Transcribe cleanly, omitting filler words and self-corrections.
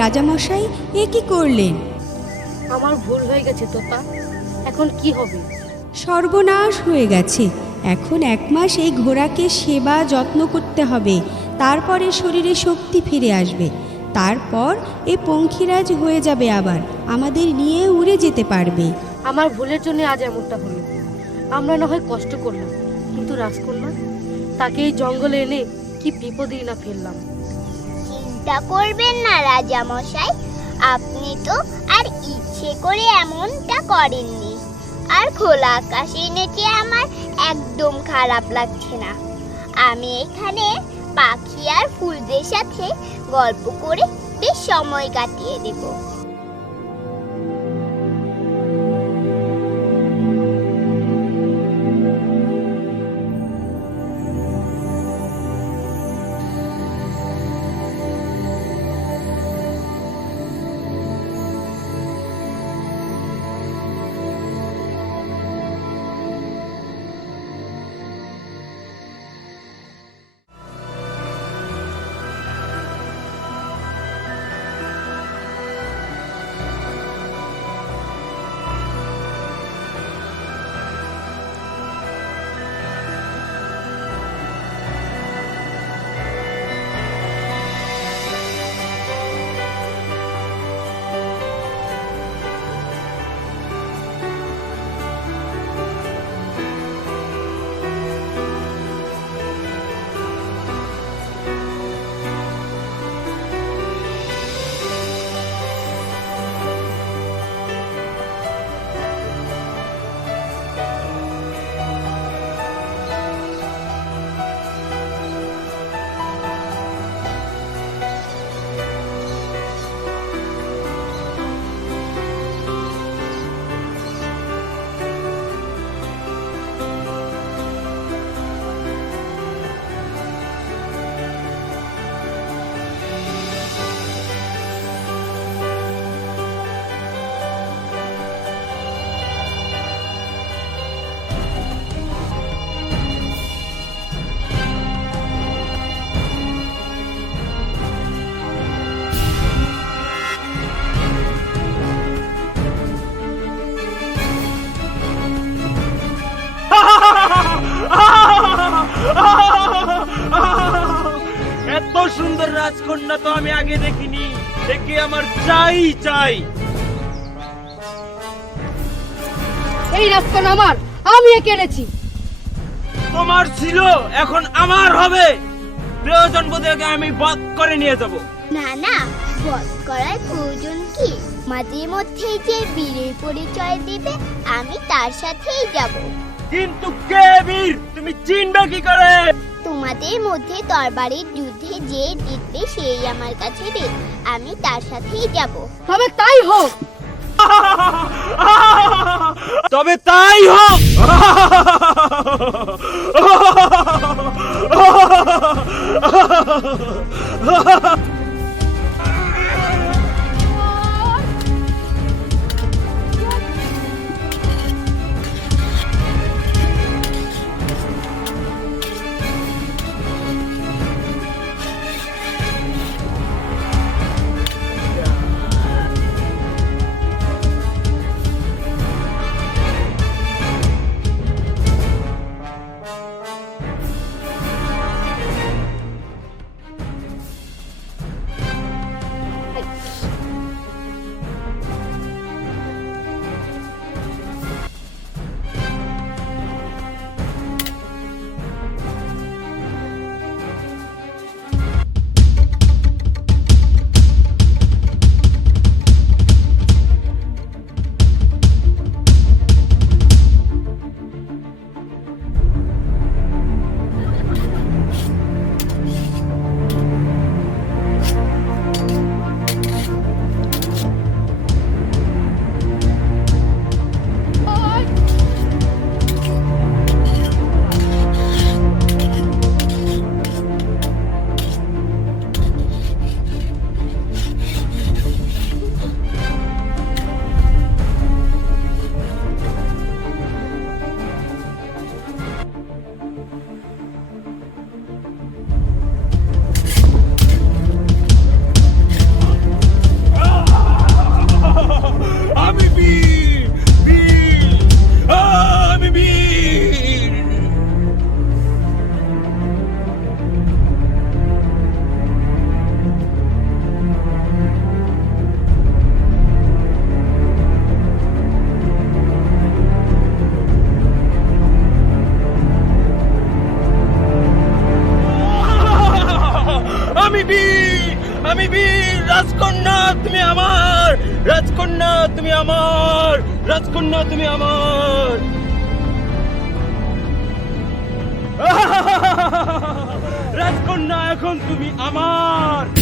রাজামশাই, এ কি করলেন? আমার ভুল হয়ে গেছে তোতা, এখন কি হবে? সর্বনাশ হয়ে গেছে। এখন 1 মাস এই ঘোড়াকে সেবা যত্ন করতে হবে, তারপরে শরীরে শক্তি ফিরে আসবে। তারপর এ পঙ্খিরাজ হয়ে যাবে, আবার আমাদের নিয়ে উড়ে যেতে পারবে। আমার ভুলের জন্য আজ এমনটা হলো। আমরা না হয় কষ্ট করলাম, কিন্তু রাজকন্যা, তাকে এই জঙ্গলে এনে কি বিপদেই না ফেললাম। চিন্তা করবেন না রাজা মশাই, আপনি তো আর ইচ্ছে করে এমনটা করেননি। আর খোলা আকাশে নেচে আমার একদম খারাপ লাগছে না। আমি এখানে পাখি আর ফুলদের সাথে গল্প করে বেশ সময় কাটিয়ে দেব। এত সুন্দর রাজকন্যা তো আমি আগে দেখিনি, দেখে আমার চাই চাই। এই রাজকন্যা আমার, আমি একে এনেছি। তোমার ছিল, এখন আমার হবে। প্রয়োজন বোধে আমি বধ করে নিয়ে যাব। না না, বধ করার প্রয়োজন কি? মাঝে মধ্যে যে বীরের পরিচয় দিবে আমি তার সাথেই যাব। কিন্তু কে বীর তুমি চিনবে কি করে? তোমাদের মধ্যে তরবারির যুদ্ধে যে জিতবে সেই আমার কাছে বীর, আমি তার সাথেই যাব। তবে তাই হোক। তবে তাই হোক। রাজকন্যা তুমি আমার, রাজকন্যা তুমি আমার, রাজকন্যা তুমি আমার। রাজকন্যা এখন তুমি আমার।